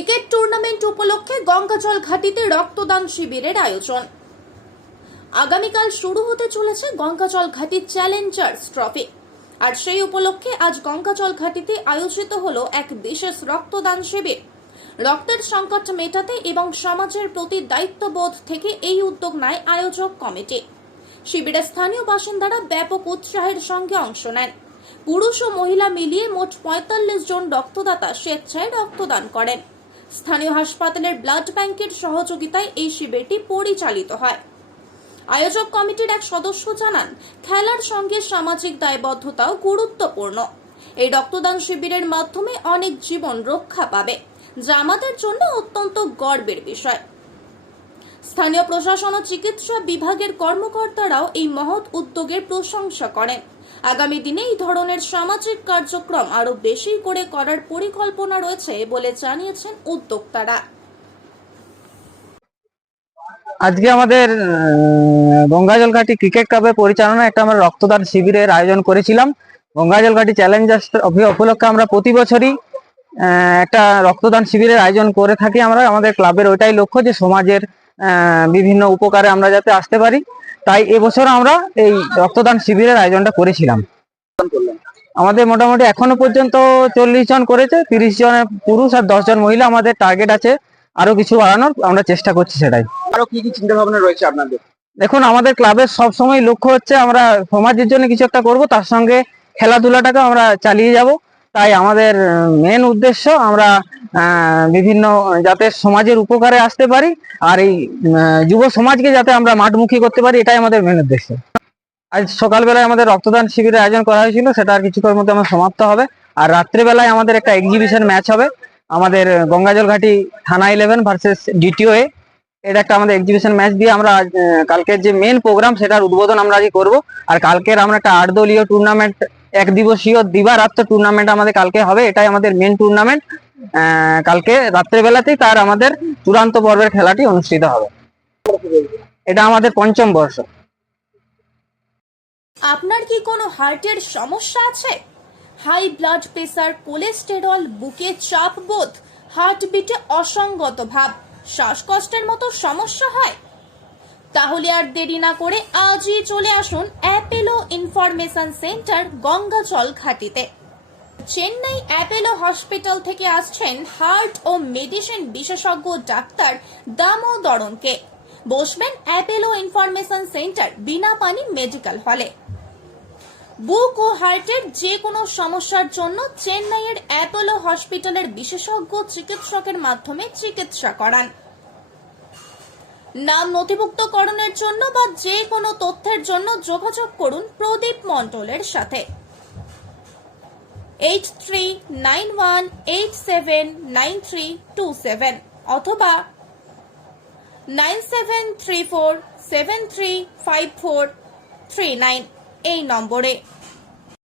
Cricket tournament উপলক্ষে গঙ্গাজল ঘাটিতে রক্তদান শিবিরের আয়োজন। আগামীকাল শুরু হতে চলেছে গঙ্গাজল ঘাটি চ্যালেঞ্জার্স ট্রফি। আর সেই উপলক্ষে আজ গঙ্গাজল ঘাটিতে আয়োজিত হলো এক বিশেষ রক্তদান শিবির। রক্তের সংকট মেটাতে এবং সমাজের প্রতি দায়িত্ববোধ থেকে এই উদ্যোগ নেয় আয়োজক কমিটি। শিবিরে স্থানীয় বাসিন্দারা ব্যাপক উৎসাহের সঙ্গে অংশ নেন। পুরুষ ও মহিলা মিলিয়ে মোট পঁয়তাল্লিশ জন রক্তদাতা স্বেচ্ছায় রক্তদান করেন। স্থানীয় হাসপাতালের ব্লাড ব্যাংকের সহযোগিতায় এই শিবিরটি পরিচালিত হয়। আয়োজক কমিটির এক সদস্য জানান, খেলার সঙ্গে সামাজিক দায়বদ্ধতাও গুরুত্বপূর্ণ। এই রক্তদান শিবিরের মাধ্যমে অনেক জীবন রক্ষা পাবে, যা আমাদের জন্য অত্যন্ত গর্বের বিষয়। স্থানীয় প্রশাসন ও চিকিৎসা বিভাগের কর্মকর্তারাও এই মহৎ উদ্যোগের প্রশংসা করেন। আগামী দিনে এই ধরনের সামাজিক কার্যক্রম আরও বেশি করে করার পরিকল্পনা রয়েছে বলে জানিয়েছেন উদ্যোক্তারা। আজকে আমাদের আহ, গঙ্গাজল ঘাটি ক্রিকেট ক্লাবের পরিচালনায় একটা আমরা রক্তদান শিবিরের আয়োজন করেছিলাম। গঙ্গাজল ঘাটি চ্যালেঞ্জার্স উপলক্ষে আমরা প্রতি বছরই একটা রক্তদান শিবিরের আয়োজন করে থাকি আমরা। আমাদের ক্লাবের ওইটাই লক্ষ্য যে সমাজের বিভিন্ন উপকারে আমরা যাতে আসতে পারি। তাই এবছর আমরা এই রক্তদান শিবিরের আয়োজনটা করেছিলাম। আমাদের মোটামুটি এখনও পর্যন্ত চল্লিশ জন করেছে তিরিশ জন পুরুষ আর দশ জন মহিলা আমাদের টার্গেট আছে আরও কিছু বাড়ানোর আমরা চেষ্টা করছি সেটাই। আরও কি কি চিন্তা ভাবনা রয়েছে আপনাদের? দেখুন আমাদের ক্লাবের সব সময় লক্ষ্য হচ্ছে আমরা সমাজের জন্য কিছু একটা করব তার সঙ্গে খেলাধুলাটাকে আমরা চালিয়ে যাব। তাই আমাদের মেন উদ্দেশ্য আমরা বিভিন্ন যাতে সমাজের উপকারে আসতে পারি আর এই যুব সমাজকে যাতে আমরা মাঠমুখী করতে পারি, এটাই আমাদের মেন উদ্দেশ্য। আজ সকালবেলায় আমাদের রক্তদান শিবিরের আয়োজন করা হয়েছিল, সেটা আর কিছুক্ষণের মধ্যে আমার সমাপ্ত হবে। আর রাত্রেবেলায় আমাদের একটা এক্সিবিশন ম্যাচ হবে, আমাদের গঙ্গাজল ঘাটি থানা ইলেভেন ভার্সেস ডিটিও এ এটা একটা আমাদের এক্সিবিশন ম্যাচ দিয়ে আমরা কালকের যে মেন প্রোগ্রাম সেটার উদ্বোধন আমরা আজকে করব। আর কালকের আমরা একটা আট দলীয় টুর্নামেন্ট এক দিবসীয় দিবারাত্র টুর্নামেন্ট আমাদের কালকে হবে, এটাই আমাদের মেন টুর্নামেন্ট কালকে রাত্রেবেলাতেই তার আমাদের চূড়ান্ত পর্বের খেলাটি অনুষ্ঠিত হবে। এটা আমাদের পঞ্চম বর্ষ। আপনার কি কোনো হার্টের সমস্যা আছে? হাই ব্লাড প্রেসার, কোলেস্টেরল, বুকে চাপ বোধ, হার্টবিটে অসঙ্গত ভাব, শ্বাসকষ্টের মতো সমস্যা হয়? তাহলে আর দেরি না করে আজই চলে আসুন অ্যাপেলো ইনফরমেশন সেন্টার গঙ্গাজল ঘাটিতে চেন্নাই অ্যাপেলো হসপিটাল থেকে আসছেন হার্ট ও মেডিসিন বিশেষজ্ঞ ডাক্তার দামোদরনকে বসবেন অ্যাপেলো ইনফরমেশন সেন্টার বিনা পানি মেডিকেল হলে বুক ও হার্টের যে কোনো সমস্যার জন্য চেন্নাইয়ের অ্যাপোলো হসপিটালের বিশেষজ্ঞ চিকিৎসকের মাধ্যমে চিকিৎসা করান নাম নথিভুক্তকরণের জন্য বা যে কোনো তথ্যের জন্য যোগাযোগ করুন প্রদীপ মণ্ডলের সাথে। Eight three nine one eight seven nine three two seven অথবা nine seven three four seven three five four three nine এই নম্বরে।